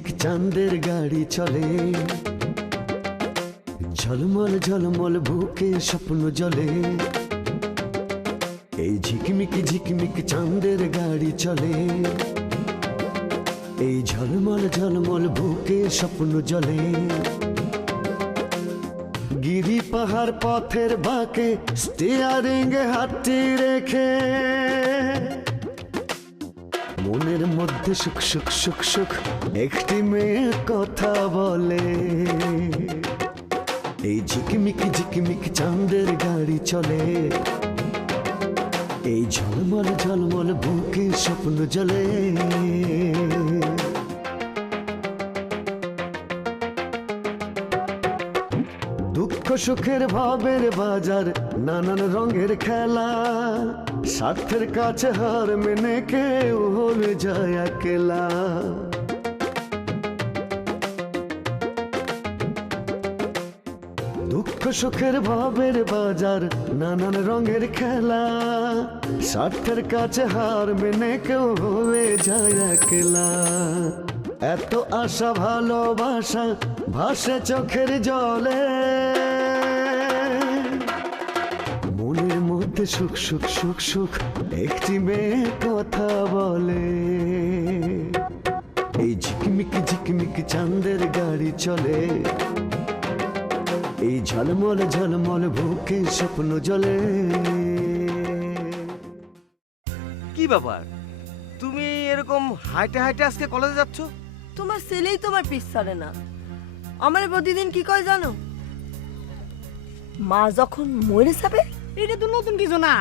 ঝিকমিক চাঁদের গাড়ি চলে, ঝলমল ঝলমল বুকে স্বপ্ন জলে। এই ঝিকমিক ঝিকমিক চাঁদের গাড়ি চলে, এই ঝলমল ঝলমল বুকে স্বপ্ন জলে। গিরি পাহাড় পথের বাঁকে স্টিয়ারিং হাতটি রেখে মনের মধ্যে সুখ সুখ সুখ সুখ একটি মেয়ে কথা বলে। এই ঝিকমিক ঝিকমিক চাঁদের গাড়ি চলে, এই ঝলমল ঝলমল বুকে স্বপ্ন জলে। দুঃখ সুখের ভাবের বাজার, নানান রঙের খেলা, স্বার্থের কাছে হার মেনে কেউ হয়ে যায় একলা। দুঃখ সুখের ভাবের বাজার, নানান রঙের খেলা, স্বার্থের কাছে হার মেনে কেউ হয়ে যায় একলা। এত আশা ভালোবাসা ভাসে চোখের জলে, মনের মধ্যে সুখ সুখ সুখ সুখ একটি মেয়ে কথা বলে। এই ঝিকমিক ঝিকমিক চাঁদের গাড়ি চলে, এই ঝলমল ঝলমল বুকে স্বপ্ন জলে। কি ব্যাপার, তুমি এরকম হাইটে হাইটে আজকে কলেজে যাচ্ছ? তোমার ছেলেই তোমার পিছ ছাড়ে না। আমার প্রতিদিন কি কয় জানো, মা যখন মরে যাবে। এটা তো নতুন কিছু না,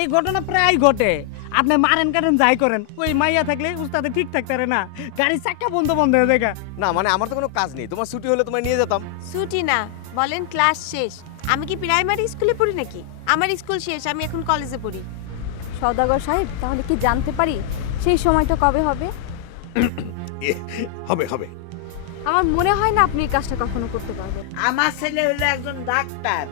এই ঘটনা প্রায় ঘটে। আপনি মারেন কাটেন যাই করেন, ওই মাইয়া থাকলে উস্তাদে ঠিক থাকতে পারে না, গাড়ির চাক্কা বন্ধ বন্ধ হয়ে যায়। না মানে আমার তো কোনো কাজ নেই, তোমার ছুটি হলে তোমায় নিয়ে যেতাম। ছুটি না, বলেন ক্লাস শেষ। আমি কি প্রাইমারি স্কুলে পড়ি নাকি? আমার স্কুল শেষ, আমি এখন কলেজে পড়ি। সওদাগর সাহেব, তাহলে কি জানতে পারি সেই সময়টা কবে হবে? হবে হবে। আমার মনে হয় না আপনি এই কাজটা কখনো করতে পারবেন। আমার ছেলে হলো একজন ডাক্তার,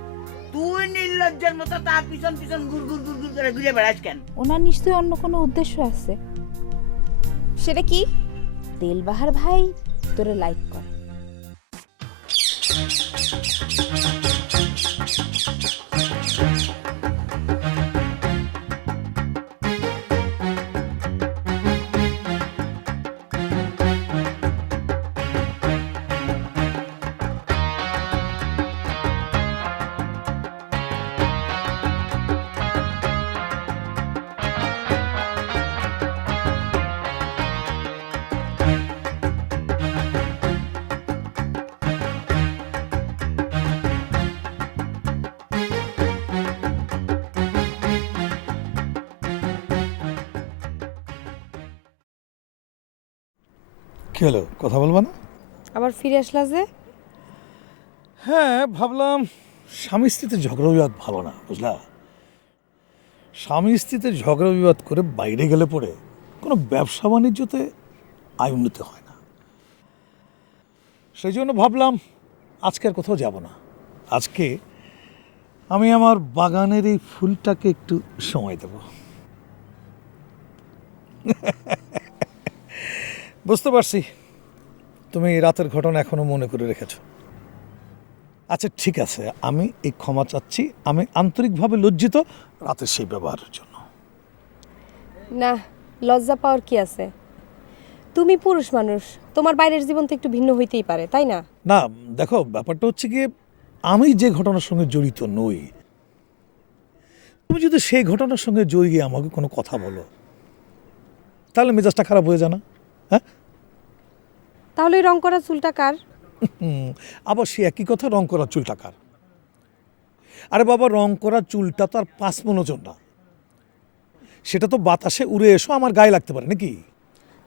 তুই নির্লজ্জের মতো তার পিছন পিছন গুড় গুড় গুড় গুড় করে ঘুরে বেড়াস কেন? ওনার নিশ্চয়ই অন্য কোনো উদ্দেশ্য আছে। সেটা কি? তেলবাহার ভাই তোরে লাইক করে। কি হলো, কথা বলবা না? আবার ফিরে আসলা যে? হ্যাঁ, ভাবলাম স্বামী স্ত্রীতে ঝগড়া বিবাদ ভালো না, বুঝলা? স্বামী স্ত্রীতে ঝগড়া বিবাদ করে বাইরে গেলে পরে কোনো ব্যবসা বাণিজ্যতে আয় উন্নতি হয় না। সেই জন্য ভাবলাম আজকে আর কোথাও যাব না। আজকে আমি আমার বাগানের এই ফুলটাকে একটু সময় দেব। বুঝতে পারছি তুমি রাতের ঘটনা এখনো মনে করে রেখেছো। আচ্ছা ঠিক আছে, আমি এই ক্ষমা চাচ্ছি। আমি আন্তরিকভাবে লজ্জিত রাতের সেই ব্যবহারের জন্য। না, লজ্জা পাওয়ার কি আছে? তুমি পুরুষ মানুষ, তোমার বাইরের জীবন তো একটু ভিন্ন হইতেই পারে, তাই না? না দেখো, ব্যাপারটা হচ্ছে গিয়ে আমি যে ঘটনার সঙ্গে জড়িত নই, তুমি যদি সেই ঘটনার সঙ্গে জড়িয়ে আমাকে কোনো কথা বলো তাহলে মেজাজটা খারাপ হয়ে যায় না? হ্যাঁ, তাহলে রং করা চুলটা কার? আবার সে একই কথা, রং করা চুলটা কার? আরে বাবা, রং করা চুলটা তো আর 5 মনোজন না, সেটা তো বাতাসে উড়ে এসো আমার গায়ে লাগতে পারে নাকি?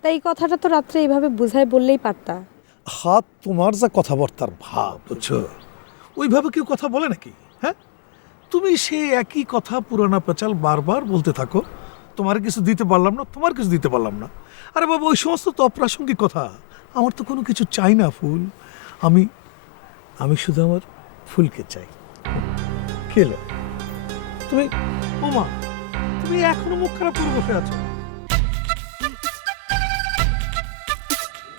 তাই এই কথাটা তো রাত্রে এইভাবে বুঝাই বললেই পারতা। হাত, তোমার যা কথাবার্তার ভাব, বুঝছো, ওইভাবে কেউ কথা বলে নাকি? হ্যাঁ, তুমি সে একই কথা পুরানা পেঁচাল বারবার বলতে থাকো। তোমার কিছু দিতে পারলাম না, তোমার কিছু দিতে পারলাম না। আরে বাবা, ওই সমস্ত তো অপ্রাসঙ্গিক কথা। আমার তো কোনো কিছু চাই না ফুল, আমি শুধু আমার ফুলকে চাই। খেলো তুমি, ওমা তুমি এখনো মুখ খারাপ করে বসে আছো।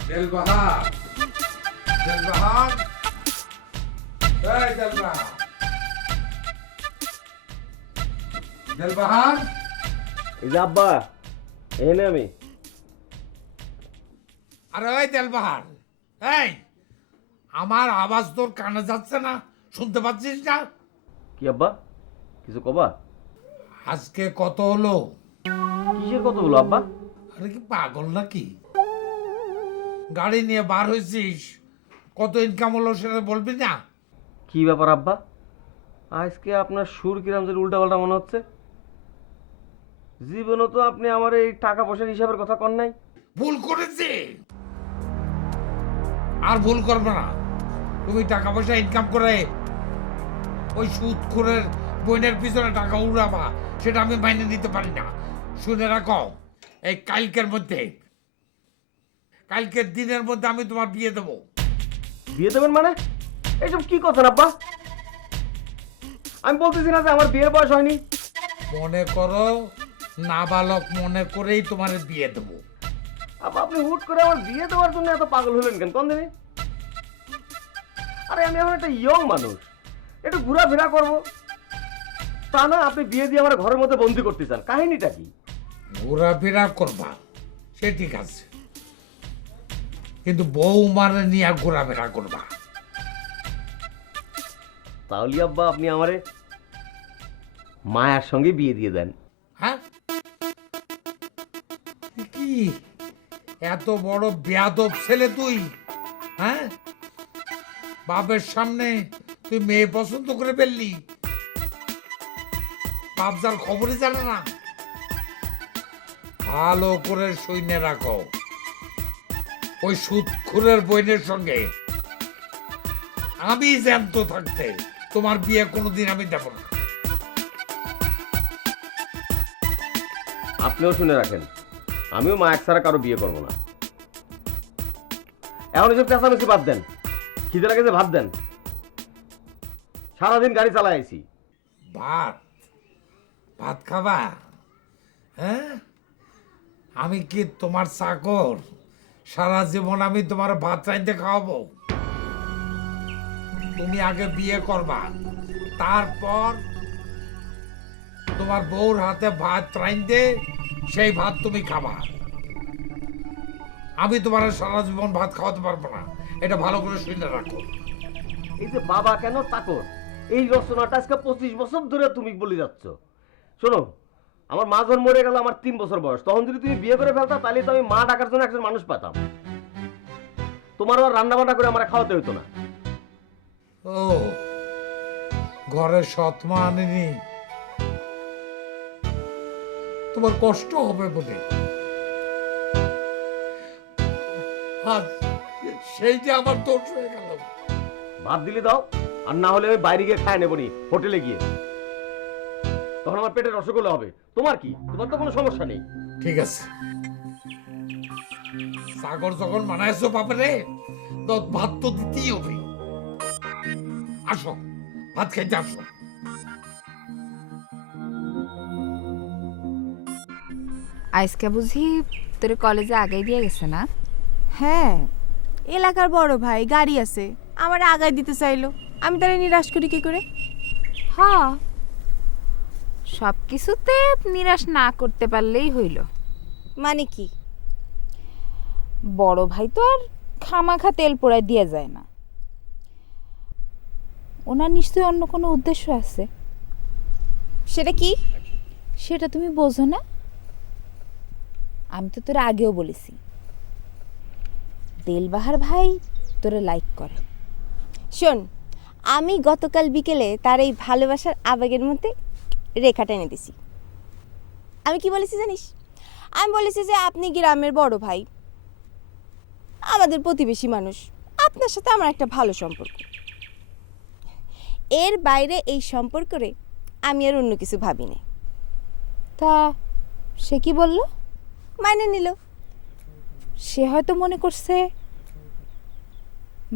দিলবাহার দিলবাহার এই দিলবাহার দিলবাহার এই যে আব্বা এনে আমি আরে ওই দিলবাহার এই আমার আওয়াজ তোর কানে যাচ্ছে না শুনতে পাচ্ছিস না কি আব্বা কিছু কবা আজকে কত হলো কিসের কথা বলো আব্বা আরে কি পাগল নাকি গাড়ি নিয়ে বার হয়েছিস কত ইনকাম হলো সেটা বলবি না কি ব্যাপার আব্বা আজকে আপনার সুর কিরাম যে উল্টাপাল্টা মনে হচ্ছে জীবনে তো আপনি আমার এই টাকা পয়সার হিসাবের কথা কন নাই ভুল করেছে আর ভুল করবে না তুমি টাকা পয়সা ইনকাম করে ওই সুদখোরের বোনের পিছনে টাকা উড়াবা সেটা আমি মাইনে নিতে পারি না শুনে রাখো এই কালকের দিনের মধ্যে আমি তোমার বিয়ে দেবো বিয়ে দেবেন মানে এইসব কি কথা আব্বা আমি বলতেছি না যে আমার বিয়ের বয়স হয়নি মনে করো নাবালক মনে করেই তোমার বিয়ে দেবো আব্বা আপনি হুট করে আমার বিয়ে দেওয়ার জন্য এত পাগল হলেন কেন কোন দিনে আরে আমি এখন একটা ইয়ং মানুষ একটু ঘোরাফেরা করবো তা না আপনি বিয়ে দিয়ে আমার ঘরের মধ্যে বন্দি করতে চান কাহিনীটা কি ঘোরাফেরা করবা সে ঠিক আছে কিন্তু বউমারে নিয়ে ঘোরাফেরা করবা তাহলে আব্বা আপনি আমারে মায়ার সঙ্গে বিয়ে দিয়ে দেন হ্যাঁ কি এত বড় বেয়াদব ছেলে তুই হ্যাঁ বাপের সামনে তুই মেয়ে পছন্দ করে ফেললি বাপ যার খবরই জানে না ভালো করে সইনে রাখো ওই সুদখোরের বইনের সঙ্গে আমি জ্যান্ত থাকতে তোমার বিয়ে কোনোদিন আমি দেব না আপনিও শুনে রাখেন আমিও মায়াক ছাড়া কারো বিয়ে করবো না এখন এসব চেঁচামেচি বাদ দেন খিদে লাগে যে ভাত দেন সারাদিন গাড়ি চালাইছি ভাত ভাত খাবা হ্যাঁ আমি কি তোমার চাকর সারা জীবন আমি তোমার ভাত রাইতে খাওয়াবো তুমি আগে বিয়ে করবা তারপর তোমার বউর হাতে ভাত রাইতে সেই ভাত তুমি খাবা আমি তোমার সারা জীবন ভাত খাওয়াতে পারবো না এটা ভালো করে শুনে রাখো এই যে বাবা কেন চাকর এই রচনাটা আজকে 25 বছর ধরে তুমি বলে যাচ্ছ শোনো আমার মা যখন মরে গেল আমার 3 বছর বয়স তখন যদি তুমি বিয়ে করে ফেলতা তাহলে তো আমি মা ডাকার জন্য একজন মানুষ পেতাম তোমারও আর রান্না বান্না করে আমার খাওয়াতে হতো না ও ঘরে সৎ মা আনেনি তোমার কষ্ট হবে বলে আজ সেই যে আমার দোষ হয়ে গেল ভাত দিলে দাও আর না হলে আমি বাইরে গিয়ে খায় নেবনি হোটেলে গিয়ে তখন আমার পেটে রসগোল্লা হবে তোমার কি তোমার তো কোনো সমস্যা নেই ঠিক আছে সাগর যখন মানাইছো বাপরে তো ভাত তো দিতেই হবে আসো ভাত খাইতে আসো আজকে বুঝি তোর কলেজে আগাই দিয়ে গেছে না হ্যাঁ এলাকার বড় ভাই গাড়ি আছে আমার আগায় দিতে চাইলো আমি তারা নিরাশ করি কি করে হ্যাঁ সব কিছুতে নিরাশ না করতে পারলেই হইল মানে কি বড় ভাই তো আর খামাখা তেল পোড়ায় দিয়ে যায় না ওনার নিশ্চয়ই অন্য কোনো উদ্দেশ্য আছে সেটা কি সেটা তুমি বোঝো না আমি তো তোরা আগেও বলেছি দিলবাহার ভাই তোরে লাইক করে শোন আমি গতকাল বিকেলে তার এই ভালোবাসার আবেগের মধ্যে রেখা টেনে দিছি আমি কি বলেছি জানিস আমি বলেছি যে আপনি গ্রামের বড় ভাই আমাদের প্রতিবেশী মানুষ আপনার সাথে আমার একটা ভালো সম্পর্ক এর বাইরে এই সম্পর্কে আমি আর অন্য কিছু ভাবি না তা সে কি বলল মানে নিল সে হয়তো মনে করছে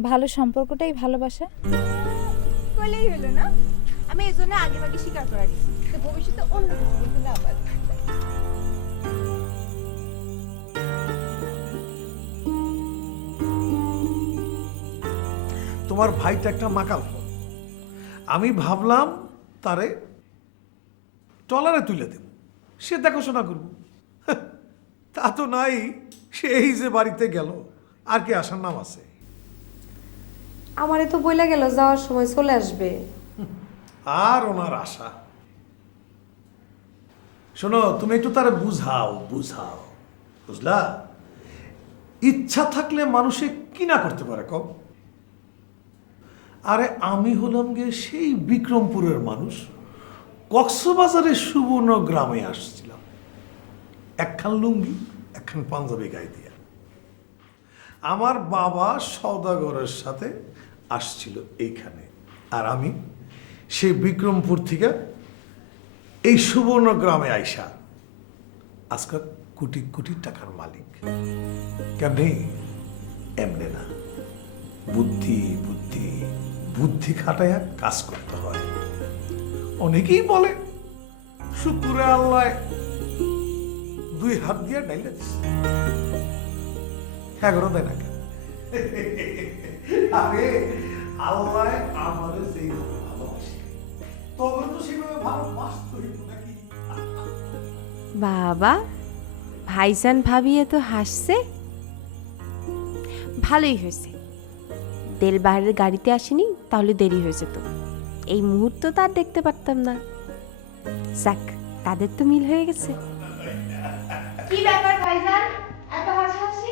ভালো সম্পর্কটাই ভালোবাসা বলেই হলো না আমি এই জন্য আগে ভাগে স্বীকার করা গেছি তো ভবিষ্যতে অন্য কিছু বলতে না পারি তোমার ভাইটা একটা মাকাল। আমি ভাবলাম তারে ট্রলারে তুলে দেব, সে দেখাশোনা করব। তা তো নাই, সেই যে বাড়িতে গেল, আর কি আসার নাম আছে? আমারে তো বইলা গেল যাওয়ার সময় চলে আসবে। আর ওনার আশা। শোনো, তুমি একটু তারে বুঝাও, বুঝলা? ইচ্ছা থাকলে মানুষে কি না করতে পারে কম। আরে আমি হলাম গিয়ে সেই বিক্রমপুরের মানুষ, কক্সবাজারের সুবর্ণ গ্রামে আসছিলাম, একখান লুঙ্গি একখান পাঞ্জাবি গায়ে দিয়া। আমার বাবা সওদাগরের সাথে আসছিল এইখানে, আর আমি সেই বিক্রমপুর থেকে এই সুবর্ণ গ্রামে আইসা আজকাল কোটি কোটি টাকার মালিক। কেমনে? এমনে না, বুদ্ধি বুদ্ধি বুদ্ধি খাটাইয়া কাজ করতে হয়। অনেকেই বলে শুক্রে আল্লাহ 2 হাত দিয়ে ডাইলে দিছে, 11 দেয় না কেন? আরে আল্লাহ আমারে যেইভাবে ভালোবাসে, তবে তো সেভাবে ভালোবাসতে হইব নাকি? বাবা, ভাইজান ভাবিয়ে তো হাসছে। ভালোই হয়েছে, দেলবাহারের গাড়িতে আসেনি, তাহলে দেরি হয়ে যেত। এই মুহূর্ত তো আর দেখতে পারতাম না। যাক, তাদের তো মিল হয়ে গেছে। কি ব্যাপার ভাইজান, এত হাসাহাসি?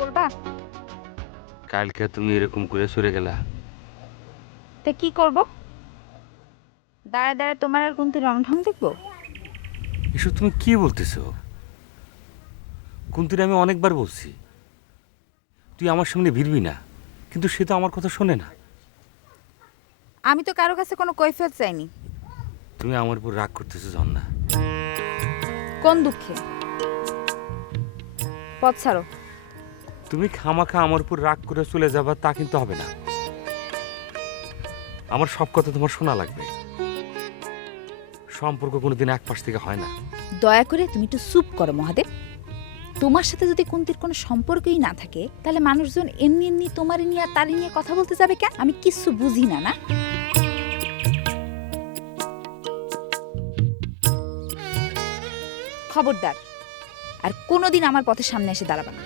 বলবা কালকে তুমি এরকম করে সরে গেলা। তা কি করব? দাঁড়ায় দাঁড়ায় তোমার আর কোনটি রং ঢং দেখবো? এসব তুমি কি বলতেছো? কুন্তির আমি অনেকবার বলছি তুই আমার সামনে ভিড়বি না, কিন্তু সে তো আমার কথা শোনে না। আমি তো কারো কাছে কোনো কৈফিয়ত চাইনি। তুমি আমার উপর রাগ করতেছো ঝর্ণা। কোন দুঃখে? পথ ছাড়ো। তুমি খামাখা আমার উপর রাগ করে চলে যাবা তা কিন্তু হবে না। আমার সব কথা তোমার শোনা লাগবে। সম্পর্ক কোনোদিন এক পাশ থেকে হয় না। দয়া করে তুমি একটু চুপ করো মহাদেব। তোমার সাথে যদি কুন্তির কোনো সম্পর্কই না থাকে, তাহলে মানুষজন এমনি এমনি তোমার নিয়ে আর তার নিয়ে কথা বলতে যাবে কেন? আমি কিচ্ছু বুঝি না। না, খবরদার, আর কোনোদিন আমার পথের সামনে এসে দাঁড়াবে না।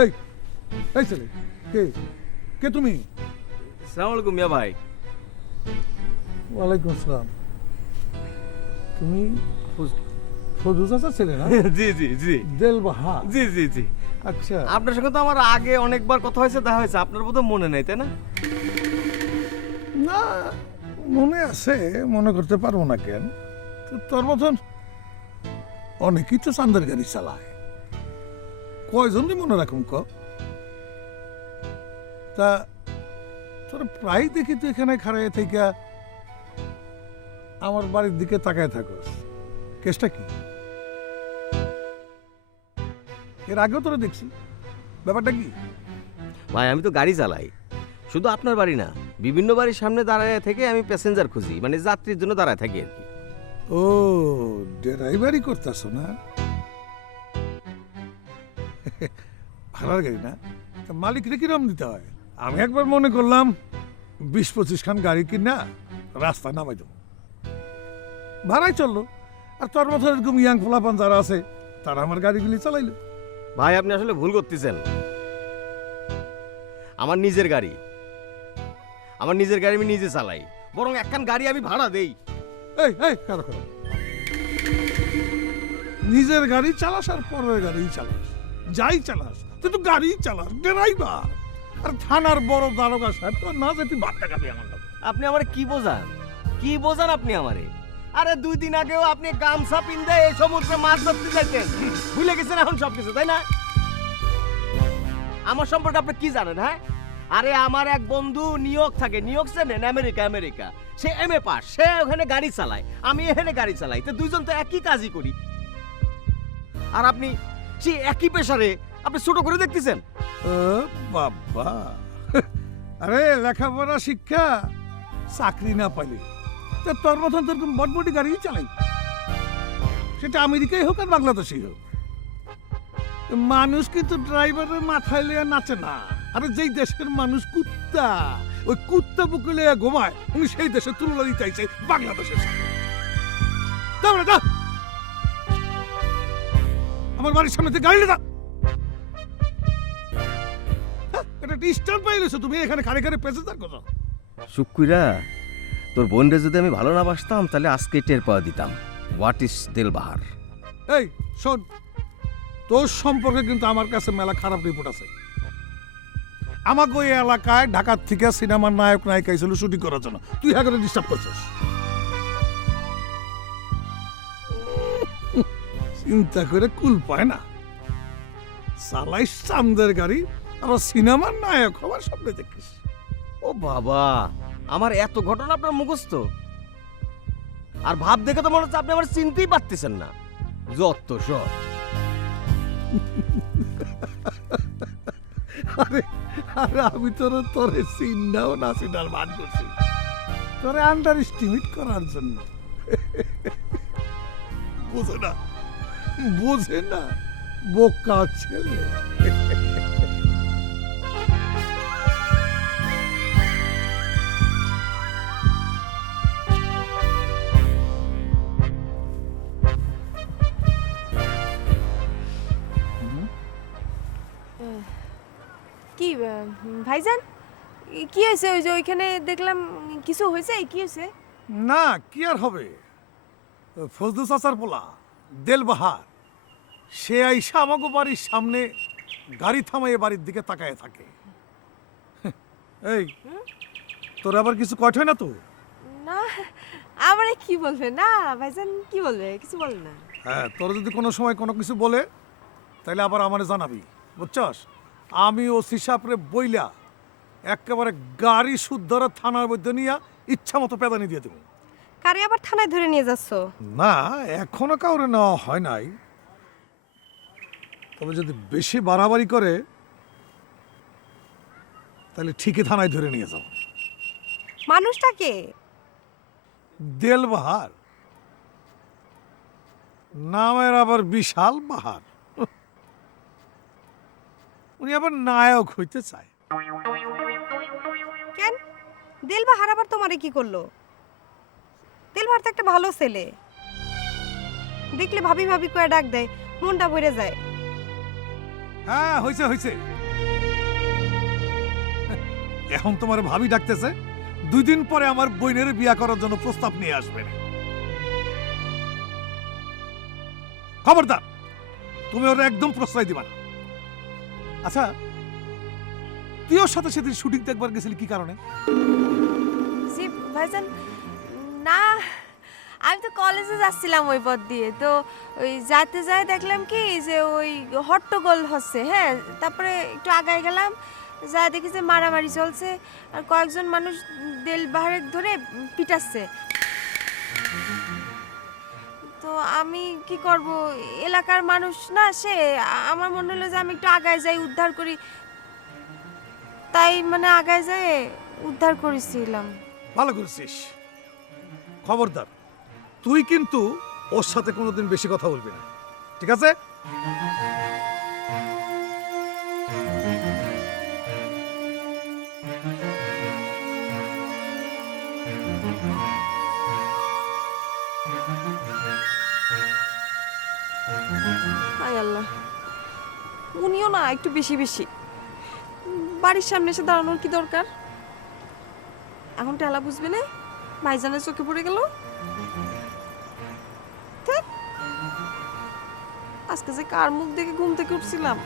এই এই ছেলে, কে কে তুমি? আসসালামু আলাইকুম মিয়া ভাই। ওয়ালাইকুম আসসালাম। তুমি ফজলু চাচার ছেলে না? জি জি জি দেলবাহার। জি জি জি। আচ্ছা, আপনার সঙ্গে তো আমার আগে অনেকবার কথা হয়েছে, দেখা হয়েছে, আপনার বোধহয় মনে নেই, তাই না? না মনে আছে, মনে করতে পারবো না কেন? তো তোর মতন অনেকেই তো চান্দের গাড়ি চালায়, কয়জন মনে রাখুন ক? তা তোর প্রায় দেখি তুই এখানে খাড়াই থেকে আমার বাড়ির দিকে তাকায় থাকস, কেসটা কি? এর আগেও তোরা দেখছি, ব্যাপারটা কি? ভাই আমি তো গাড়ি চালাই, শুধু আপনার বাড়ি না, বিভিন্ন বাড়ির সামনে দাঁড়ায় থেকে আমি প্যাসেঞ্জার খুঁজি, মানে যাত্রীর জন্য দাঁড়ায় থাকি আর কি। ও ড্রাইভারি করতেছো না? ভাড়ার গাড়ি না, তা মালিকরে কিরম দিতে হয়? আমি একবার মনে করলাম 20-25 খান গাড়ি কিনা রাস্তায় নামাই দেবো, ভাড়াই চললো। আর তোর মতো এরকম ইয়াং ফোলাপান যারা আছে তারা আমার গাড়িগুলি চালাইলো। ভাই আপনি আসলে ভুল করতেছেন। আমার নিজের গাড়ি আমি নিজে চালাই, বরং একখান গাড়ি আমি ভাড়া দেই। এই এই কারো কারো নিজের গাড়ি চালাস আর পরের গাড়ি চালাস, যাই চালাস তুই তো গাড়ি চালাস, ড্রাইভার। আর থানার বড় দারোগা সাহেব তো না যে তুই ভাত টাকাবি আমার কাছে। আপনি আমারে কি বোঝান আপনি আমারে? আরে 2 দিন আগেও আপনি গামছা পিন্দে এই সমুদ্রে মাছ ধরতে যাইতেন, ভুলে গেছেন এখন সবকিছু, তাই না? আমার সম্পর্কে আপনি কি জানেন? হ্যাঁ, আরে আমার এক বন্ধু নিউ ইয়র্ক থাকে, নিউ ইয়র্ক জানেন, আমেরিকা, সে MA পাস, সে ওখানে গাড়ি চালায়, আমি এখানে গাড়ি চালাই, তো দুইজন তো একই কাজই করি। আর আপনি সেই একই পেশারে আপনি ছোট করে দেখতেছেন। ও বাবা, আরে লেখাপড়া শিক্ষা চাকরি না পাইলে তা তোর মতন তোর বটবটি গাড়ি চালাই, সেটা আমেরিকাই হোক আর বাংলাদেশেই হোক। মানুষ কিন্তু ড্রাইভারের মাথায় লিয়ে নাচে না। আরে যেই দেশের মানুষ কুত্তা, ওই কুত্তা বুকে লিয়ে ঘুমায়, উনি সেই দেশের তুলনা দিতে চাইছে বাংলাদেশের সাথে। দাও না, দাও আমার বাড়ির সামনে থেকে গাড়ি দাও। এটা ডিস্টার্ব পাই গেছো তুমি, এখানে খারে খারে প্যাসেঞ্জার করো। শুক্কুরা, তোর বোনরে যদি আমি ভালো না বাসতাম তাহলে আজকে টের পাওয়া দিতাম হোয়াট ইজ দিলবাহার। এই শোন, তোর সম্পর্কে কিন্তু আমার কাছে মেলা খারাপ রিপোর্ট আছে। আমাকে ওই এলাকায় ঢাকার থেকে সিনেমার নায়ক নায়িকা ছিল শুটিং করার জন্য, তুই এখানে ডিস্টার্ব করছিস। চিন্তা করে কুল পায় না, চালাই চান্দের গাড়ি, আবার সিনেমার নায়ক হওয়ার স্বপ্ন দেখিস। ও বাবা, আমার এত ঘটনা আপনার মুখস্থ? আর ভাব দেখে তো মনে হচ্ছে আপনি আমার চিনতেই পারতেছেন না। যত সব। আরে আরে আমি তোরে চিন্নাও না চিনার মান করছি, তোরে আন্ডার এস্টিমেট করার জন্য। বোঝে না বোকা ছেলে। কি ভাইজান, কি হয়েছে? ওই যে ওইখানে দেখলাম কিছু হয়েছে, কি হয়েছে? না, কি আর হবে, ফজলু চাচার পোলা দেলবাহার সে আইসা আমাকে বাড়ির সামনে গাড়ি থামাইয়ে বাড়ির দিকে তাকায় থাকে। এই তোর আবার কিছু কঠে না তো? না, আমার কি বলবে? না ভাইজান, কি বলবে? কিছু বলে না। হ্যাঁ, তোর যদি কোনো সময় কোনো কিছু বলে তাহলে আবার আমারে জানাবি, বুঝছস? আমি ওসি সাহেবরে বইলা একেবারে গাড়ি শুদ্ধরা থানার মধ্যে নিয়ে ইচ্ছা মতো পেদানি দিয়ে দেবো। কারে আবার থানায় ধরে নিয়ে যাচ্ছ? না, এখনো কাউরে নেওয়া হয় নাই, তবে যদি বেশি বাড়াবাড়ি করে তাহলে ঠিকই থানায় ধরে নিয়ে যাও। মানুষটাকে? দেলবাহার নামের আবার বিশাল বাহার, উনি আবার নায়ক হইতে চায়। কেন দিলবাহার আবার তোমারে কি করলো? দিলবাহার তো একটা ভালো ছেলে, দেখলে ভাবি ভাবি করে ডাক দেয়, মনটা ভরে যায়। হ্যাঁ, হয়েছে হয়েছে, এখন তোমার ভাবি ডাকতেছে, 2 দিন পরে আমার বোনের বিয়া করার জন্য প্রস্তাব নিয়ে আসবে। খবরদার, তুমি ওর একদম প্রশ্রয় দিবা না। আচ্ছা, তুই ওর সাথে সেদিন শুটিং দেখবার গেছিলি কি কারণে? জি ভাইজান, না আমি তো কলেজে যাচ্ছিলাম ওই পথ দিয়ে, তো ওই যাতে যাই দেখলাম কি যে ওই হট্টগোল হচ্ছে। হ্যাঁ, তারপরে একটু আগায় গেলাম, যা দেখি যে মারামারি চলছে আর কয়েকজন মানুষ দিলবাহারে ধরে পিটাচ্ছে। তো আমি কি করব, এলাকার মানুষ না সে, আমার মনে হলো যে আমি একটু আগায় যাই, উদ্ধার করি। তাই মানে আগায় যায় উদ্ধার করেছিলাম। ভালো করেছিস। খবরদার, তুই কিন্তু ওর সাথে কোনোদিন বেশি কথা বলবি না, ঠিক আছে? হায় আল্লাহ, উনিও না একটু বেশি বেশি। বাড়ির সামনে এসে দাঁড়ানোর কি দরকার? এখন টেলা বুঝবে না, ভাইজানের চোখে পড়ে গেল। ধ্যাৎ, আজকে যে কার মুখ দেখে ঘুম থেকে উঠছিলাম।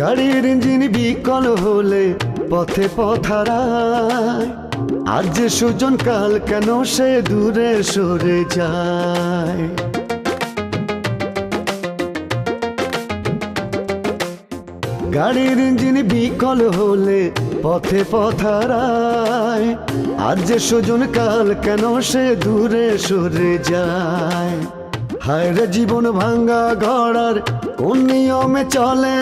গাড়ির ইঞ্জিন বিকল হলে পথে পথারায়, আজ যে সুজন কাল কেন সে দূরে সরে যায়। গাড়ির ইঞ্জিন বিকল হলে পথে পথারায়, আজ যে সুজন কাল কেন সে দূরে সরে যায়। হায় রে জীবন ভাঙ্গা গড়ার কোন নিয়মে চলে